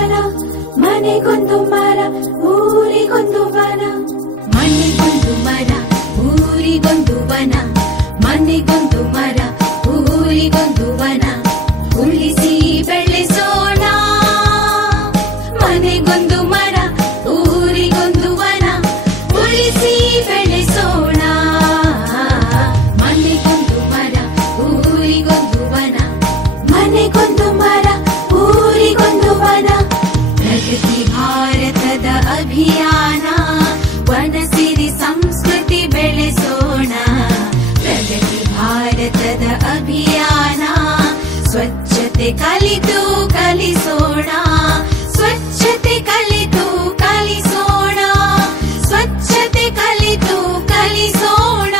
ವನ, ಮನೆಗೊಂದು ಮರ, ಊರಿಗೊಂದು ವನ. ಮನೆಗೊಂದು ಮರ, ಊರಿಗೊಂದು ವನ, ಮನೆಗೊಂದು ಮರ, ಊರಿಗೊಂದು ವನ. ಉಳಿಸಿ ಬೆಳೆಸೋಣ ಮನೆಗೊಂದು ಮರ, ಊರಿಗೊಂದು ವನ. ಉಳಿಸಿ ಬೆಳೆಸೋಣ ಮನೆಗೊಂದು ಮರ, ಊರಿಗೊಂದು ವನ. ಮನೆಗೊಂದು ಮರ, ಊರಿಗೊಂದು ವನ. ಪ್ರಗತಿ ಭಾರತದ ಅಭಿಯಾನ, ವನ ಸಿರಿ ಸಂಸ್ಕೃತಿ ಬೆಳೆಸೋಣ. ಪ್ರಗತಿ ಭಾರತದ ಅಭಿಯಾನ, ಸ್ವಚ್ಛತೆ ಕಲಿತು ಕಲಿಸೋಣ. ಸ್ವಚ್ಛತೆ ಕಲಿತು ಕಲಿಸೋಣ. ಸ್ವಚ್ಛತೆ ಕಲಿತು ಕಲಿಸೋಣ.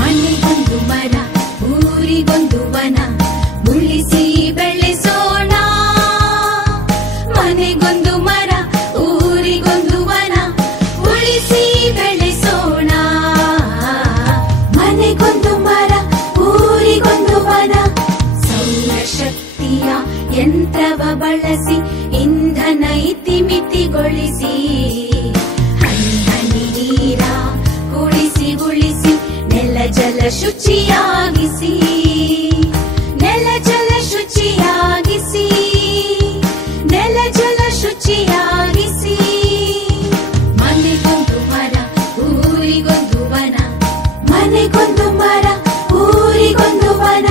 ಮನೆಗೊಂದು ಮರ, ಊರಿಗೊಂದು ವನ. ಉಳಿಸಿ ಬೆಳೆಸೋಣ ಮನೆಗೊಂದು ಮರ, ಊರಿಗೊಂದು ವನ. ಉಳಿಸಿ ಬೆಳೆಸೋಣ ಮನೆಗೊಂದು ಮರ, ಊರಿಗೊಂದು ವನ. ಸೌರಶಕ್ತಿಯ ಯಂತ್ರವ ಬಳಸಿ ಇಂಧನ ಇತಿಮಿತಿಗೊಳಿಸಿ, ಹನಿ ಹನಿ ನೀರ ಕುಡಿಸಿ ಉಳಿಸಿ, ನೆಲ ಜಲ ಶುಚಿಯಾಗಿಸಿ. ನೆಲ ಜಲ ಶುಚಿಯಾಗಿಸಿ, ನೆಲ ಜಲ ಶುಚಿಯಾಗಿಸಿ. ಮನೆಗೊಂದು ಮರ, ಊರಿಗೊಂದು ವನ. ಮನೆಗೊಂದು ಮರ, ಊರಿಗೊಂದು ವನ.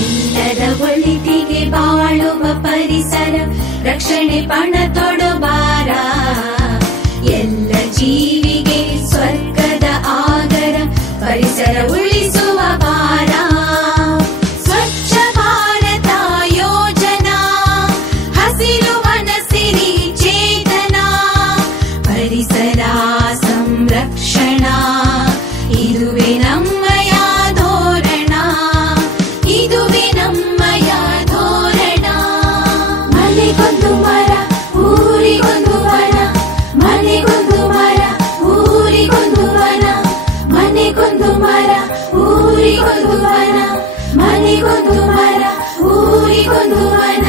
ಎಲ್ಲರ ಒಳಿತಿಗೆ ಬಾಳುವ ಪರಿಸರ ರಕ್ಷಣೆ ಪಣ ತೊಡಬಾರ. ಎಲ್ಲ ಜೀವಿಗೆ ಸ್ವರ್ಗದ ಆಗರ, ಪರಿಸರ ಉಳಿಸುವ ಭಾರ. ಸ್ವಚ್ಛ ಭಾರತ ಯೋಜನಾ, ಹಸಿರು ವನ ಸಿರಿ ಚೇತನ. ಪರಿಸರ ಸಂರಕ್ಷಣಾ, ಇದುವೇ ನಮ್ಮಯ ಧೋರಣ. ಇದುವೇ ನಮ್ಮಯ ಧೋರಣ. ಮನೆಗೊಂದು ಮರ, ಊರಿಗೊಂದು ವನ. ಮನೆಗೊಂದು ಮರ, ಊರಿಗೊಂದು ವನ. ಮನೆಗೊಂದು ಮರ, ಊರಿಗೊಂದು ವನ. ಮನೆಗೊಂದು ಮರ, ಊರಿಗೊಂದು ವನ.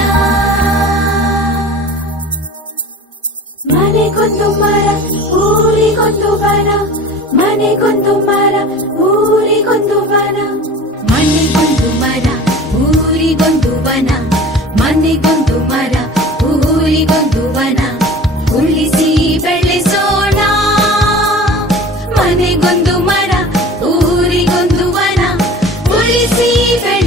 ಮನೆಗೊಂದು ಮರ, ಊರಿಗೊಂದು ವನ. ಮನೆಗೊಂದು ಮರ, ಊರಿಗೊಂದು ವನ. ಮನೆಗೊಂದು ಮರ, ಊರಿಗೊಂದು ವನ. ಮನೆಗೊಂದು ಮರ, ಊರಿಗೊಂದು ವನ. ಉಳಿಸಿ ಬೆಳೆಸೋಣ ಮನೆಗೊಂದು ಮರ, ಊರಿಗೊಂದು ವನ. ಉಳಿಸಿ ಬೆಳೆ